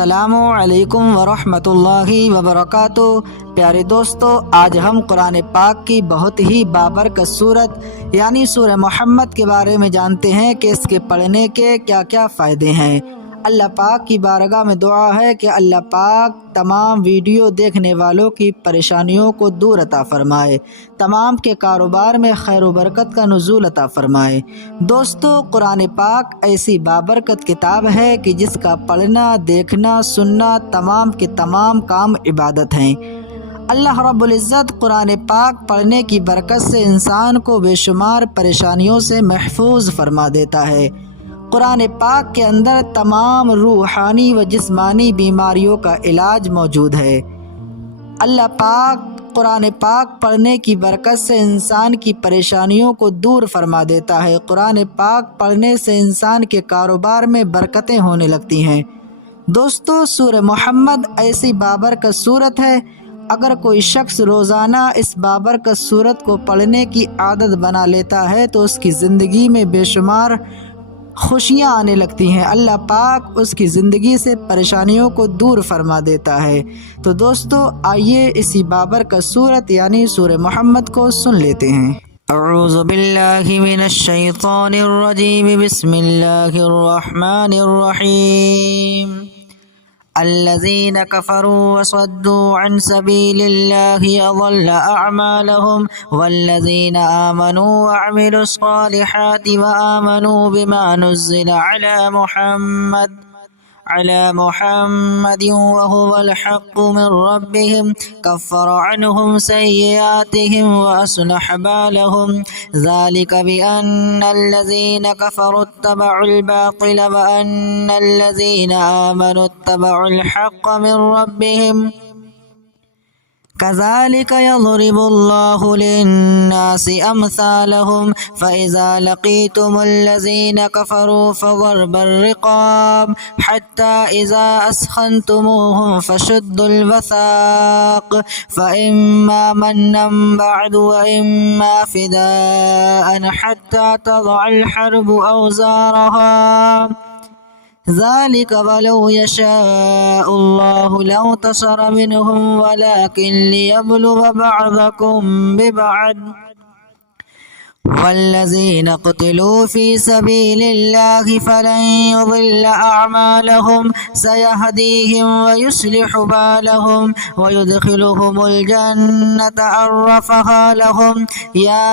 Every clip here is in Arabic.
السلام علیکم ورحمۃ اللہ وبرکاتہ۔ پیارے دوستو، آج ہم قرآن پاک کی بہت ہی بابرکت صورت یعنی سورہ محمد کے بارے میں جانتے ہیں کہ اس کے پڑھنے کے کیا کیا فائدے ہیں۔ اللہ پاک کی بارگاہ میں دعا ہے کہ اللہ پاک تمام ویڈیو دیکھنے والوں کی پریشانیوں کو دور عطا فرمائے، تمام کے کاروبار میں خیر و برکت کا نزول عطا فرمائے۔ دوستو، قرآن پاک ایسی بابرکت کتاب ہے کہ جس کا پڑھنا، دیکھنا، سننا تمام کے تمام کام عبادت ہیں۔ اللہ رب العزت قرآن پاک پڑھنے کی برکت سے انسان کو بے شمار پریشانیوں سے محفوظ فرما دیتا ہے۔ قرآن پاک کے اندر تمام روحانی و جسمانی بیماریوں کا علاج موجود ہے۔ اللہ پاک قرآن پاک پڑھنے کی برکت سے انسان کی پریشانیوں کو دور فرما دیتا ہے۔ قرآن پاک پڑھنے سے انسان کے کاروبار میں برکتیں ہونے لگتی ہیں۔ دوستو، سورہ محمد ایسی بابرکت صورت ہے، اگر کوئی شخص روزانہ اس بابرکت صورت کو پڑھنے کی عادت بنا لیتا ہے تو اس کی زندگی میں بے شمار خوشیاں آنے لگتی ہیں۔ اللہ پاک اس کی زندگی سے پریشانیوں کو دور فرما دیتا ہے۔ تو دوستو، آئیے اسی بابرکت صورت یعنی سورہ محمد کو سن لیتے ہیں۔ اعوذ باللہ من الشیطان الرجیم، بسم اللہ الرحمن الرحیم۔ الذين كفروا وصدوا عن سبيل الله أضل أعمالهم والذين آمنوا وعملوا الصالحات وآمنوا بما نزل على محمد وهو الحق من ربهم كفر عنهم سيئاتهم وأصلح بالهم ذلك بأن الذين كفروا اتبعوا الباطل وأن الذين آمنوا اتبعوا الحق من ربهم كذلك يضرب الله للناس أمثالهم فإذا لقيتم الذين كفروا فضرب الرقاب حتى إذا أثخنتموهم فشدوا الوثاق فإما منا بعد وإما فداء حتى تضع الحرب أوزارها ذلك ولو يشاء الله لانتصر منهم ولكن ليبلو بعضكم ببعض والذين قتلوا في سبيل الله فلن يضل أعمالهم سيهديهم ويصلح بالهم ويدخلهم الجنة عرفها لهم يا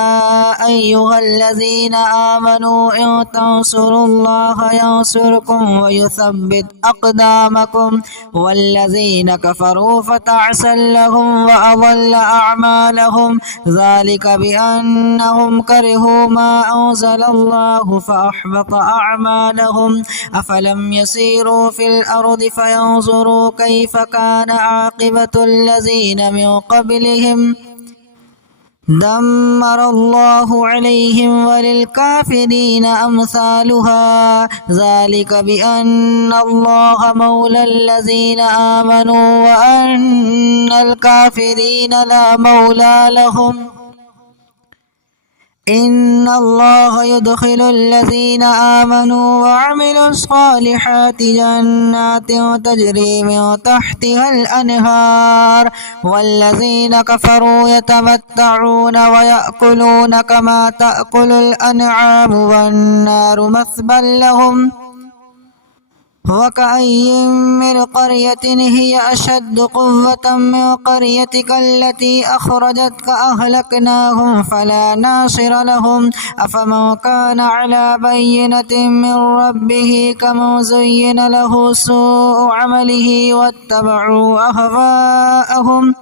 أيها الذين آمنوا إن تنصروا الله ينصركم ويثبت أقدامكم والذين كفروا فتعسا لهم وأضل أعمالهم ذلك بأنهم كرهوا ما أنزل الله فأحبط أعمالهم أفلم يسيروا في الأرض فينظروا كيف كان عاقبة الذين من قبلهم دمر الله عليهم وللكافرين أمثالها ذلك بأن الله مولى الذين آمنوا وأن الكافرين لا مولى لهم إن الله يدخل الذين آمنوا وعملوا الصالحات جنات تجري من تحتها الأنهار والذين كفروا يتمتعون ويأكلون كما تأكل الأنعام والنار مثوى لهم وكأي من قرية هي أشد قوة من قريتك التي أخرجتك أهلكناهم فلا ناصر لهم أفمن كان على بينة من ربه كمن زين له سوء عمله واتبعوا أهواءهم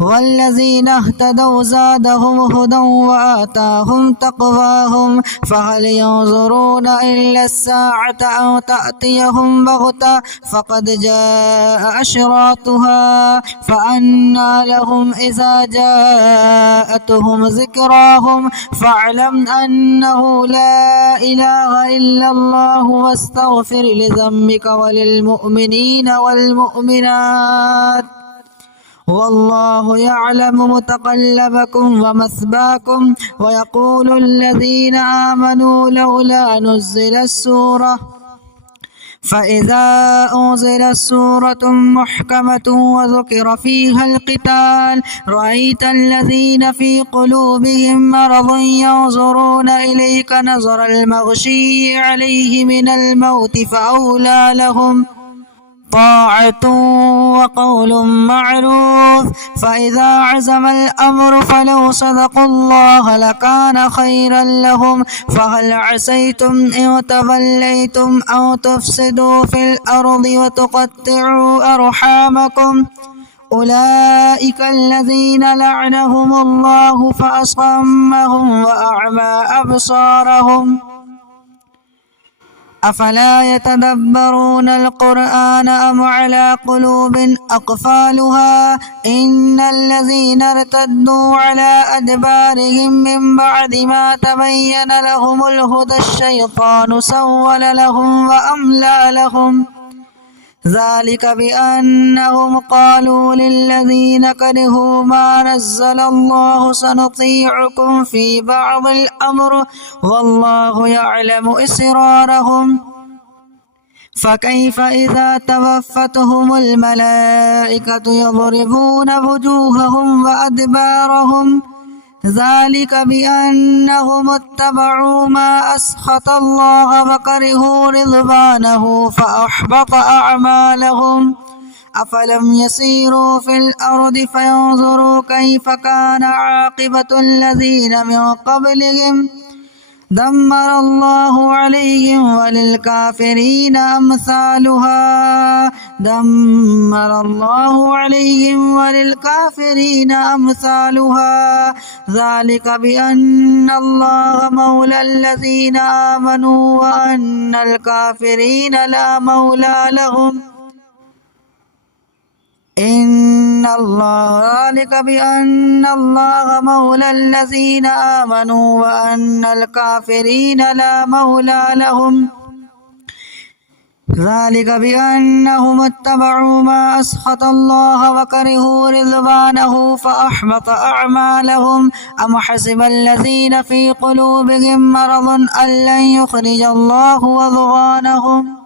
والذين اهتدوا زادهم هدى وآتاهم تقواهم فهل ينظرون إلا الساعة أن تأتيهم بغتة فقد جاء أشراطها فأنى لهم إذا جاءتهم ذكراهم فاعلم أنه لا إله إلا الله واستغفر لذنبك وللمؤمنين والمؤمنات والله يعلم متقلبكم ومثواكم ويقول الذين آمنوا لولا نزل السورة فإذا أنزلت سورة محكمة وذكر فيها القتال رأيت الذين في قلوبهم مرض ينظرون إليك نظر المغشي عليه من الموت فأولى لهم طاعة وقول معروف. فإذا عزم الأمر فلو صدقوا الله لكان خيرا لهم. فهل عسيتم إن توليتم أو تفسدوا في الأرض وتقطعوا أرحامكم أولئك الذين لعنهم الله فأصمهم وأعمى أبصارهم أفلا يتدبرون القرآن أم على قلوب أقفالها إن الذين ارتدوا على أدبارهم من بعد ما تبين لهم الهدى الشيطان سول لهم وأملى لهم ذلك بأنهم قالوا للذين كرهوا ما نزل الله سنطيعكم في بعض الأمر والله يعلم إسرارهم فكيف إذا توفتهم الملائكة يضربون وجوههم وأدبارهم ذلك بأنهم اتبعوا ما أسخط الله وكرهوا رضوانه فأحبط أعمالهم أفلم يسيروا في الأرض فينظروا كيف كان عاقبة الذين من قبلهم دمر الله عليهم وللكافرين أمثالها دمر الله عليهم وللكافرين أمثالها ذلك بأن الله مولى الذين آمنوا وأن الكافرين لا مولى لهم ذلك بأن الله مولى الذين آمنوا وأن الكافرين لا مولى لهم ذلك بأنهم اتبعوا ما أسخط الله وكرهوا رضوانه فأحبط أعمالهم أم حسب الذين في قلوبهم مرض أن لن يخرج الله أضغانهم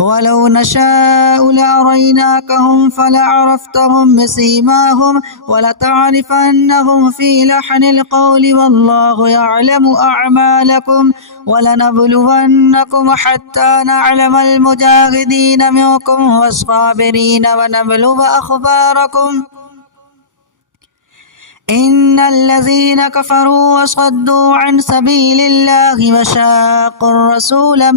ولو نشاء لأريناكهم فلعرفتهم بسيماهم ولتعرفنهم في لحن القول والله يعلم أعمالكم ولنبلونكم حتى نعلم المجاهدين منكم والصابرين ونبلو أخباركم إن الذين كفروا وصدوا عن سبيل الله وشاقوا الرسول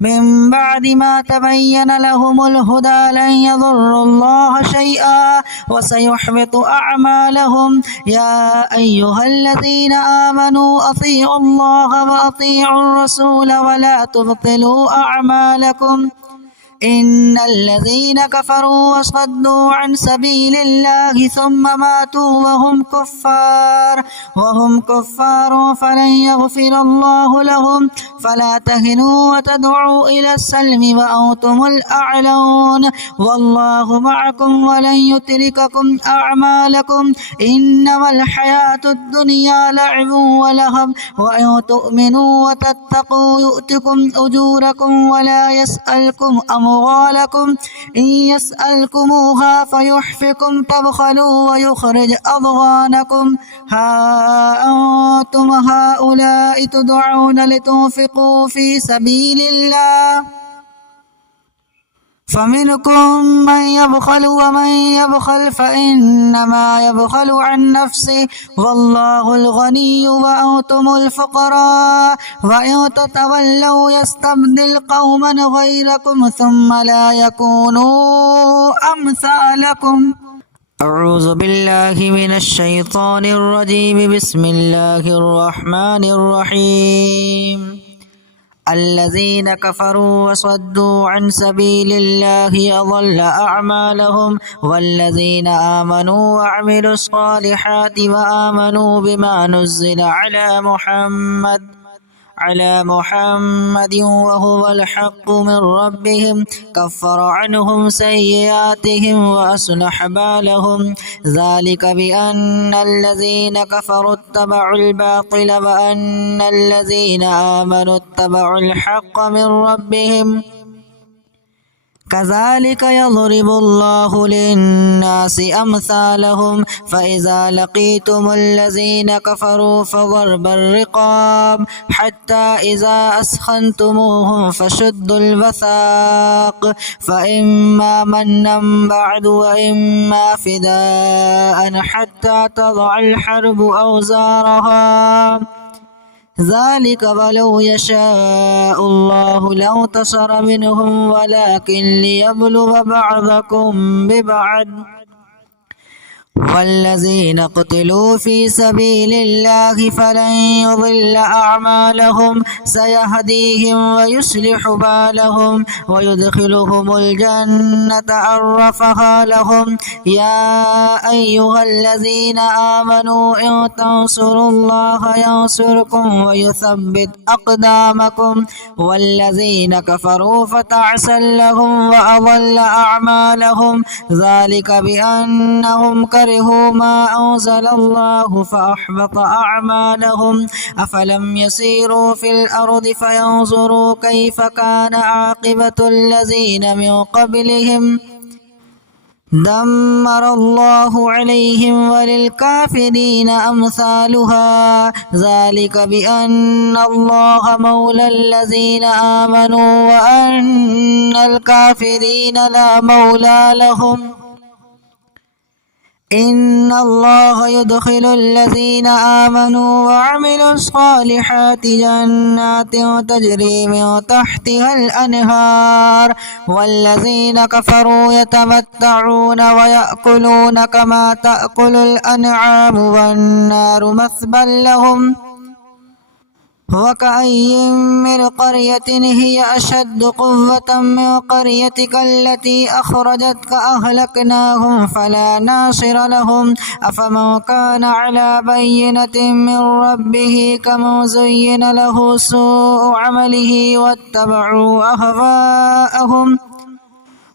من بعد ما تبين لهم الهدى لن يضروا الله شيئا وسيحبط أعمالهم يا أيها الذين آمنوا أطيعوا الله وأطيعوا الرسول ولا تبطلوا أعمالكم إن الذين كفروا وصدوا عن سبيل الله ثم ماتوا وهم كفار فلن يغفر الله لهم فلا تهنوا وتدعوا إلى السلم وأنتم الأعلون والله معكم ولن يترككم أعمالكم إنما الحياة الدنيا لعب ولهب وإن تؤمنوا وتتقوا يؤتكم أجوركم ولا يسألكم أموالكم إن يسألكموها فيحفكم تبخلوا ويخرج أضغانكم ها أنتم هؤلاء تدعون لتنفقوا في سبيل الله فمنكم من يبخل ومن يبخل فإنما يبخل عن نفسه والله الغني وأنتم الفقراء وإن تتولوا يستبدل قوما غيركم ثم لا يكونوا أمثالكم أعوذ بالله من الشيطان الرجيم بسم الله الرحمن الرحيم الذين كفروا وصدوا عن سبيل الله أضل أعمالهم والذين آمنوا وعملوا الصالحات وآمنوا بما نزل على محمد على محمد وهو الحق من ربهم كفر عنهم سيئاتهم وأصلح بالهم ذلك بأن الذين كفروا اتبعوا الباطل وأن الذين آمنوا اتبعوا الحق من ربهم كذلك يضرب الله للناس أمثالهم فإذا لقيتم الذين كفروا فضرب الرقاب حتى إذا أثخنتموهم فشدوا الوثاق فإما منا بعد وإما فداء حتى تضع الحرب أوزارها ذلك ولو يشاء الله لانتصر منهم ولكن ليبلو بعضكم ببعض والذين قتلوا في سبيل الله فلن يضل أعمالهم سيهديهم ويصلح بالهم ويدخلهم الجنة عرفها لهم يا أيها الذين آمنوا إن تنصروا الله ينصركم ويثبت أقدامكم والذين كفروا فتعسا لهم وأضل أعمالهم ذلك بأنهم كرهوا ما أنزل الله فأحبط أعمالهم أفلم يسيروا في الأرض فينظروا كيف كان عاقبة الذين من قبلهم دمر الله عليهم وللكافرين أمثالها ذلك بأن الله مولى الذين آمنوا وأن الكافرين لا مولى لهم إن الله يدخل الذين آمنوا وعملوا الصالحات جنات تجري من تحتها الأنهار والذين كفروا يتمتعون ويأكلون كما تأكل الأنعام والنار مثوى لهم وكأي من قرية هي أشد قوة من قريتك التي أخرجتك أهلكناهم فلا ناصر لهم أفمن كان على بينة من ربه كمن زين له سوء عمله واتبعوا أهواءهم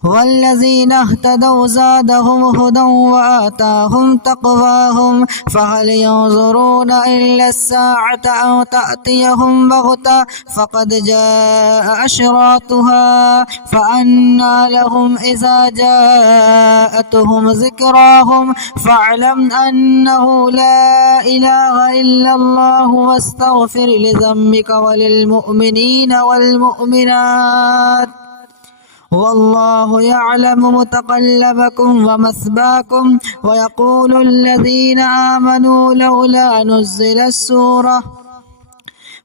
والذين اهتدوا زادهم هدى وآتاهم تقواهم فهل ينظرون إلا الساعة أو تأتيهم بغتة فقد جاء أشراطها فأنى لهم إذا جاءتهم ذكراهم فاعلم أنه لا إله إلا الله واستغفر لذنبك وللمؤمنين والمؤمنات والله يعلم متقلبكم ومثواكم ويقول الذين آمنوا لولا نزل السورة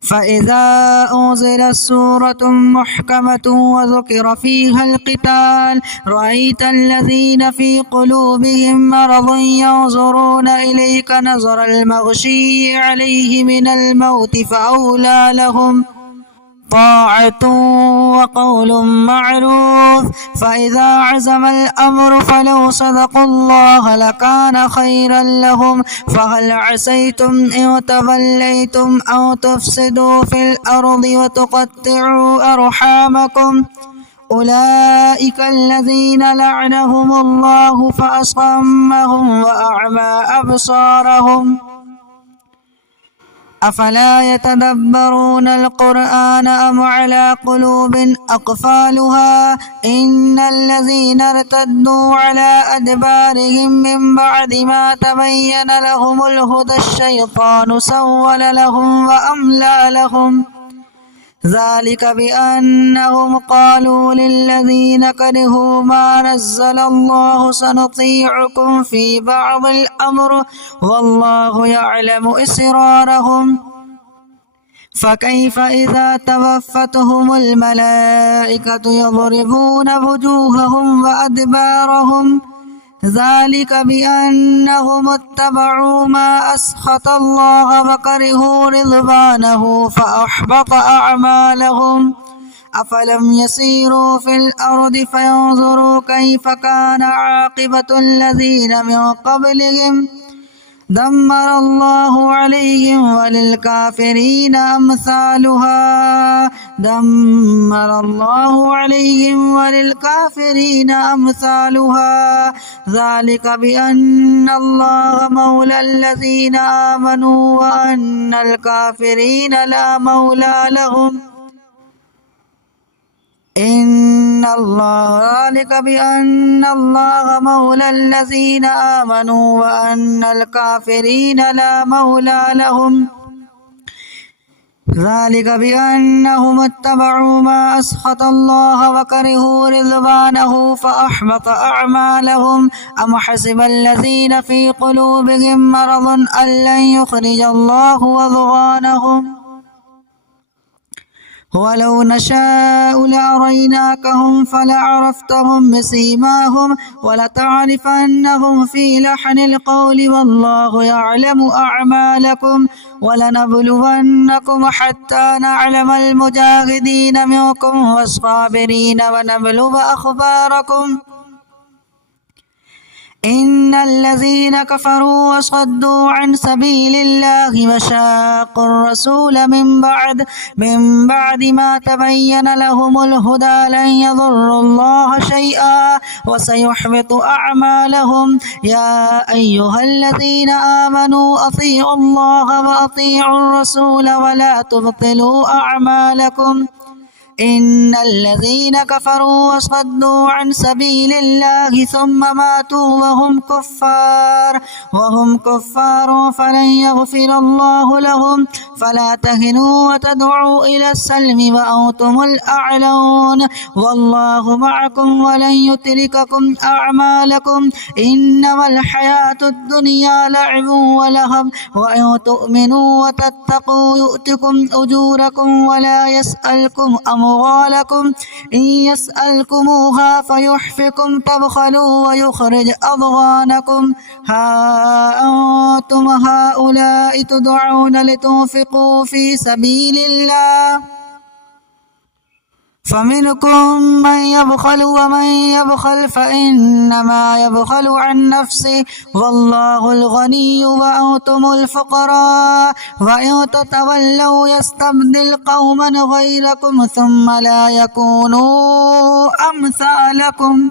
فإذا أنزلت سورة محكمة وذكر فيها القتال رأيت الذين في قلوبهم مرض ينظرون إليك نظر المغشي عليه من الموت فأولى لهم طاعة وقول معروف فإذا عزم الأمر فلو صدقوا الله لكان خيرا لهم فهل عسيتم إن توليتم أو تفسدوا في الأرض وتقطعوا أرحامكم أولئك الذين لعنهم الله فأصمهم وأعمى أبصارهم أفلا يتدبرون القرآن أم على قلوب أقفالها إن الذين ارتدوا على أدبارهم من بعد ما تبين لهم الهدى الشيطان سول لهم وأملى لهم ذلك بأنهم قالوا للذين كرهوا ما نزل الله سنطيعكم في بعض الأمر والله يعلم إسرارهم فكيف إذا توفتهم الملائكة يضربون وجوههم وأدبارهم ذلك بأنهم اتبعوا ما أسخط الله وكرهوا رضوانه فأحبط أعمالهم أفلم يسيروا في الأرض فينظروا كيف كان عاقبة الذين من قبلهم دمر الله عليهم وللكافرين أمثالها دمر الله عليهم وللكافرين أمثالها ذلك بأن الله مولى الذين آمنوا وأن الكافرين لا مولى لهم ذلك بأن الله مولى الذين آمنوا وأن الكافرين لا مولى لهم ذلك بأنهم اتبعوا ما أسخط الله وكرهوا رضوانه فأحبط أعمالهم أم حسب الذين في قلوبهم مرض أن لن يخرج الله أضغانهم ولو نشاء لأريناكهم فلعرفتهم بسيماهم ولتعرفنهم في لحن القول والله يعلم أعمالكم ولنبلونكم حتى نعلم المجاهدين منكم والصابرين ونبلو أخباركم إن الذين كفروا وصدوا عن سبيل الله وشاقوا الرسول من بعد ما تبين لهم الهدى لن يضروا الله شيئا وسيحبط أعمالهم يا أيها الذين آمنوا أطيعوا الله وأطيعوا الرسول ولا تبطلوا أعمالكم إن الذين كفروا وصدوا عن سبيل الله ثم ماتوا وهم كفار فلن يغفر الله لهم فلا تهنوا وتدعوا إلى السلم وأنتم الأعلون والله معكم ولن يترككم أعمالكم إنما الحياة الدنيا لعب ولهب وإن تؤمنوا وتتقوا يؤتكم أجوركم ولا يسألكم أموالكم إن يسألكموها فيحفكم تبخلوا ويخرج أضغانكم ها أنتم هؤلاء تدعون لتنفقوا في سبيل الله فمنكم من يبخل ومن يبخل فإنما يبخل عن نفسه والله الغني وأنتم الفقراء وإن تتولوا يستبدل قوما غيركم ثم لا يكونوا أمثالكم